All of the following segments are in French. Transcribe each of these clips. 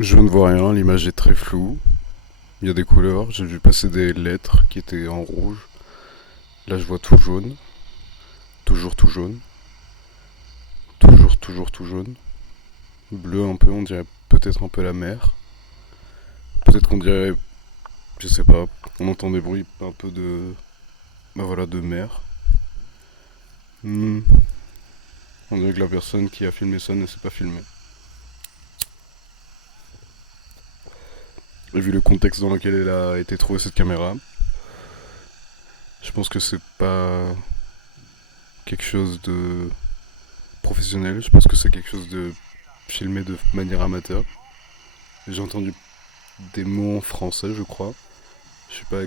Je ne vois rien, l'image est très floue. Il y a des couleurs, j'ai vu passer des lettres qui étaient en rouge. Là je vois tout jaune, toujours tout jaune, toujours tout jaune. Bleu un peu, on dirait peut-être un peu la mer. Peut-être qu'on dirait, je sais pas, on entend des bruits un peu de, bah voilà, de mer. Hmm. On dirait que la personne qui a filmé ça ne s'est pas filmé. Et vu le contexte dans lequel elle a été trouvée cette caméra, je pense que c'est pas quelque chose de professionnel, je pense que c'est quelque chose de filmé de manière amateur. J'ai entendu des mots en français, je crois. Je suis pas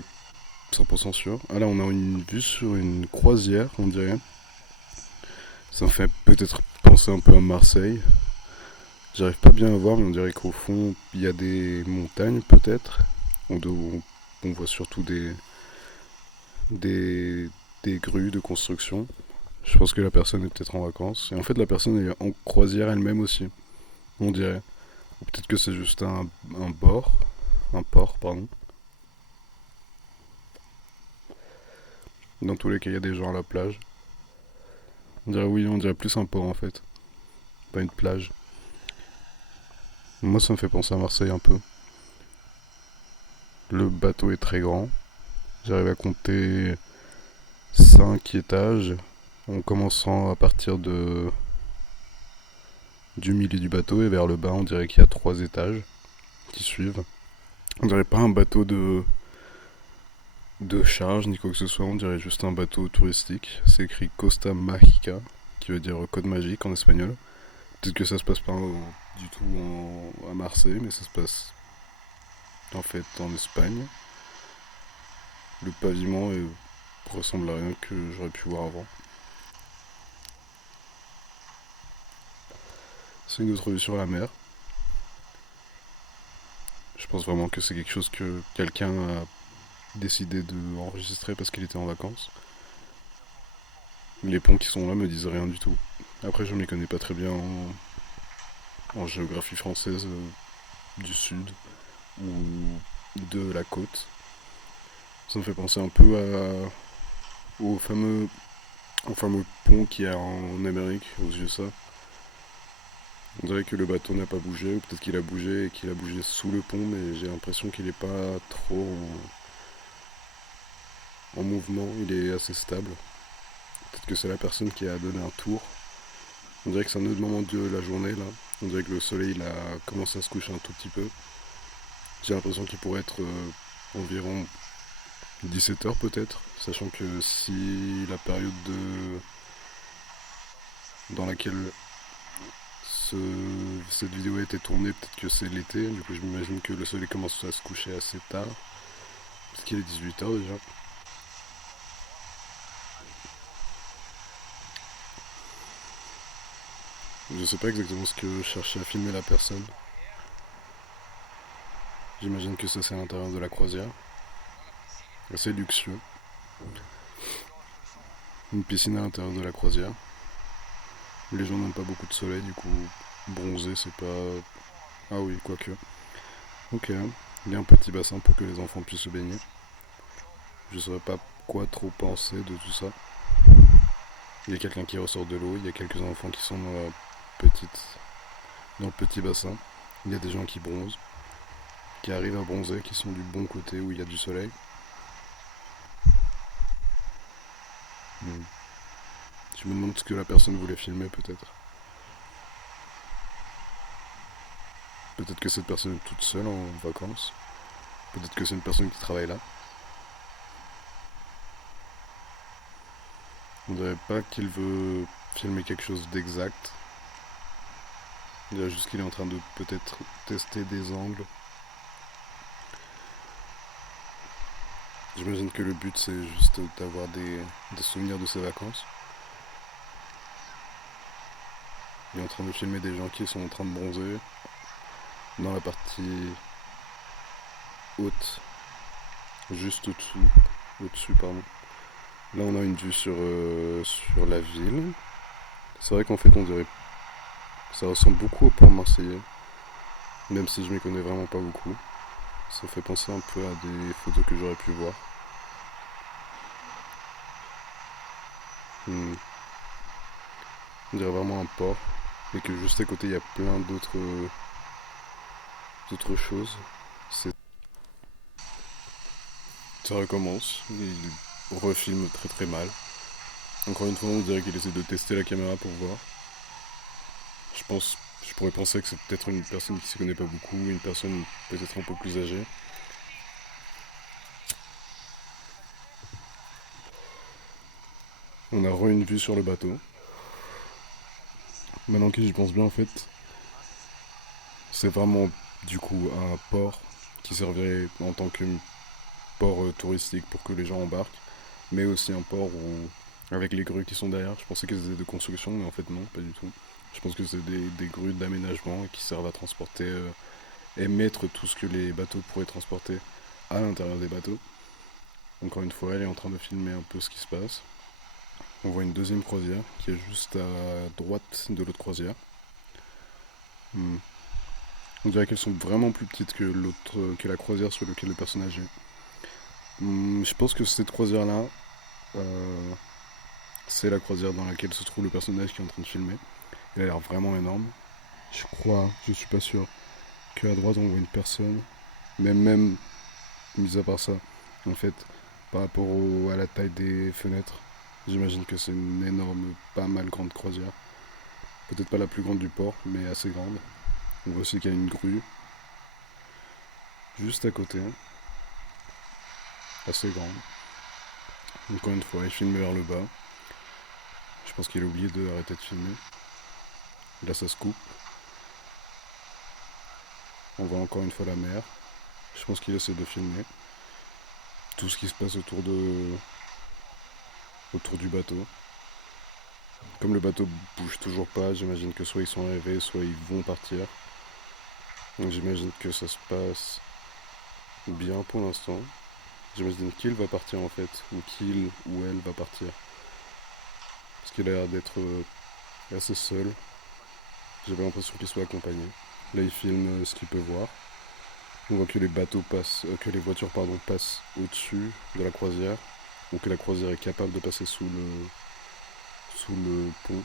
100% sûr. Ah là, on a une vue sur une croisière, on dirait. Ça me fait peut-être penser un peu à Marseille. J'arrive pas bien à voir, mais on dirait qu'au fond, il y a des montagnes, peut-être. On voit surtout des, des grues de construction. Je pense que la personne est peut-être en vacances. Et en fait, la personne est en croisière elle-même aussi, on dirait. Ou peut-être que c'est juste un bord. Un port, pardon. Dans tous les cas, il y a des gens à la plage. On dirait oui, on dirait plus un port en fait, pas une plage. Moi, ça me fait penser à Marseille un peu. Le bateau est très grand. J'arrive à compter 5 étages en commençant à partir du milieu du bateau et vers le bas, on dirait qu'il y a 3 étages qui suivent. On dirait pas un bateau de charge ni quoi que ce soit, on dirait juste un bateau touristique. C'est écrit Costa Mágica, qui veut dire code magique en espagnol. Peut-être que ça se passe pas du tout à Marseille, mais ça se passe en fait en Espagne. Le pavillon ressemble à rien que j'aurais pu voir avant. C'est une autre vue sur la mer. Je pense vraiment que c'est quelque chose que quelqu'un a décidé d'enregistrer parce qu'il était en vacances. Les ponts qui sont là me disent rien du tout. Après, je m'y connais pas très bien en géographie française du sud ou de la côte. Ça me fait penser un peu au fameux pont qu'il y a en Amérique, aux USA. On dirait que le bateau n'a pas bougé, ou peut-être qu'il a bougé et qu'il a bougé sous le pont, mais j'ai l'impression qu'il n'est pas trop en mouvement, il est assez stable. Peut-être que c'est la personne qui a donné un tour. On dirait que c'est un autre moment de la journée là. On dirait que le soleil il a commencé à se coucher un tout petit peu. J'ai l'impression qu'il pourrait être environ 17 heures peut-être, sachant que si la période dans laquelle cette vidéo a été tournée, peut-être que c'est l'été, du coup je m'imagine que le soleil commence à se coucher assez tard, parce qu'il est 18 heures déjà. Je sais pas exactement ce que cherchait à filmer la personne. J'imagine que ça c'est à l'intérieur de la croisière. Assez luxueux. Une piscine à l'intérieur de la croisière. Les gens n'ont pas beaucoup de soleil, du coup bronzer c'est pas... Ah oui, quoique. Ok, il y a un petit bassin pour que les enfants puissent se baigner. Je saurais pas quoi trop penser de tout ça. Il y a quelqu'un qui ressort de l'eau, il y a quelques enfants qui sont dans le petit bassin. Il y a des gens qui bronzent, qui arrivent à bronzer, qui sont du bon côté où il y a du soleil. Hmm. Je me demande ce que la personne voulait filmer peut-être. Peut-être que cette personne est toute seule en vacances. Peut-être que c'est une personne qui travaille là. On dirait pas qu'il veut filmer quelque chose d'exact. On dirait juste qu'il est en train de peut-être tester des angles. J'imagine que le but c'est juste d'avoir des souvenirs de ses vacances. Il est en train de filmer des gens qui sont en train de bronzer dans la partie haute, juste au-dessus pardon. Là on a une vue sur la ville. C'est vrai qu'en fait on dirait ça ressemble beaucoup au port marseillais. même si je m'y connais vraiment pas beaucoup. Ça fait penser un peu à des photos que j'aurais pu voir. Hmm. On dirait vraiment un port, et que juste à côté il y a plein d'autres choses. C'est... Ça recommence, il refilme très très mal. Encore une fois, on dirait qu'il essaie de tester la caméra pour voir. Je pourrais penser que c'est peut-être une personne qui ne s'y connaît pas beaucoup, une personne peut-être un peu plus âgée. On a une vue sur le bateau. Maintenant que j'y pense bien, en fait, c'est vraiment du coup un port qui servirait en tant que port touristique pour que les gens embarquent, mais aussi un port où, avec les grues qui sont derrière, je pensais qu'elles étaient de construction, mais en fait non, pas du tout. Je pense que c'est des grues d'aménagement qui servent à transporter et mettre tout ce que les bateaux pourraient transporter à l'intérieur des bateaux. Encore une fois, elle est en train de filmer un peu ce qui se passe. On voit une deuxième croisière qui est juste à droite de l'autre croisière. Hmm. On dirait qu'elles sont vraiment plus petites que l'autre, que la croisière sur laquelle le personnage est. Je pense que cette croisière-là, euh, c'est la croisière dans laquelle se trouve le personnage qui est en train de filmer. Elle a l'air vraiment énorme. Je crois, je suis pas sûr, qu'à droite on voit une personne. Mais même, mis à part ça, en fait, par rapport à la taille des fenêtres, j'imagine que c'est une énorme, pas mal grande croisière. Peut-être pas la plus grande du port, mais assez grande. On voit aussi qu'il y a une grue juste à côté, assez grande. Encore une fois, il filme vers le bas. Je pense qu'il a oublié d'arrêter de filmer. Là, ça se coupe. On voit encore une fois la mer. Je pense qu'il essaie de filmer tout ce qui se passe autour du bateau. Comme le bateau bouge toujours pas, j'imagine que soit ils sont arrivés, soit ils vont partir. Donc j'imagine que ça se passe bien pour l'instant. J'imagine qu'il va partir en fait, ou qu'il ou elle va partir. Parce qu'il a l'air d'être assez seul. J'avais l'impression qu'il soit accompagné. Là il filme ce qu'il peut voir. On voit que les bateaux passent, que les voitures pardon, passent au-dessus de la croisière, ou que la croisière est capable de passer sous le pont.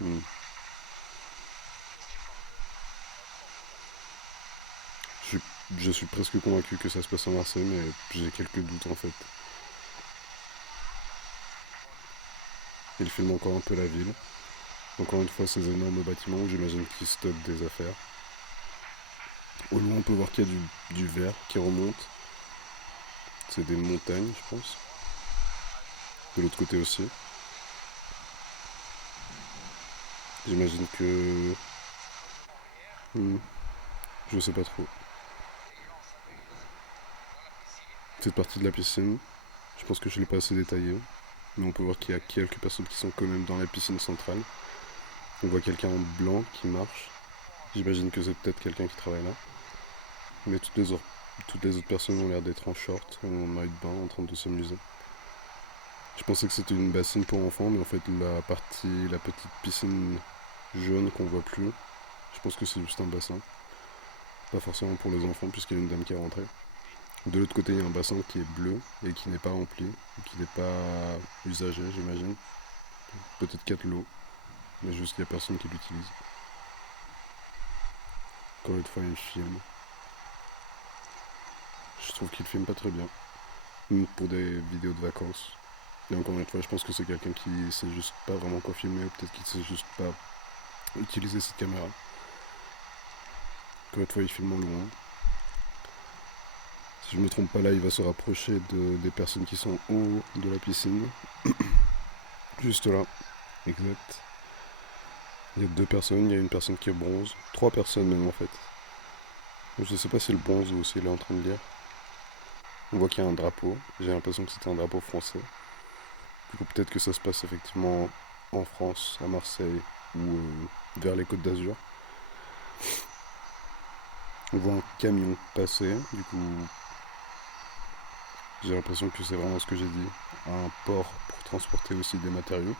Hmm. Je, je suis presque convaincu que ça se passe à Marseille, mais j'ai quelques doutes en fait. Il filme encore un peu la ville. Encore une fois, ces énormes bâtiments où j'imagine qu'ils stockent des affaires. Au loin, on peut voir qu'il y a du vert qui remonte. C'est des montagnes, je pense. De l'autre côté aussi. J'imagine que... Hmm, je sais pas trop. Cette partie de la piscine, je pense que je l'ai pas assez détaillée. Mais on peut voir qu'il y a quelques personnes qui sont quand même dans la piscine centrale. On voit quelqu'un en blanc qui marche. J'imagine que c'est peut-être quelqu'un qui travaille là. Mais toutes les autres personnes ont l'air d'être en short, en maillot de bain, en train de s'amuser. Je pensais que c'était une bassine pour enfants, mais en fait la petite piscine jaune qu'on voit plus, je pense que c'est juste un bassin. Pas forcément pour les enfants puisqu'il y a une dame qui est rentrée. De l'autre côté, il y a un bassin qui est bleu et qui n'est pas rempli, qui n'est pas usagé, j'imagine. Peut-être qu'il y a de l'eau, mais juste qu'il n'y a personne qui l'utilise. Encore une fois, il filme. Je trouve qu'il filme pas très bien, même pour des vidéos de vacances. Et encore une fois, je pense que c'est quelqu'un qui sait juste pas vraiment quoi filmer, ou peut-être qu'il sait juste pas utiliser cette caméra. Encore une fois, il filme en loin. Si je me trompe pas, là, il va se rapprocher des personnes qui sont au haut de la piscine. Juste là, exact. Il y a deux personnes, il y a une personne qui est bronze. Trois personnes même en fait. Je sais pas si c'est le bronze ou s'il est en train de lire. On voit qu'il y a un drapeau. J'ai l'impression que c'était un drapeau français. Du coup, peut-être que ça se passe effectivement en France, à Marseille ou vers les Côtes d'Azur. On voit un camion passer. Du coup, j'ai l'impression que c'est vraiment ce que j'ai dit. Un port pour transporter aussi des matériaux.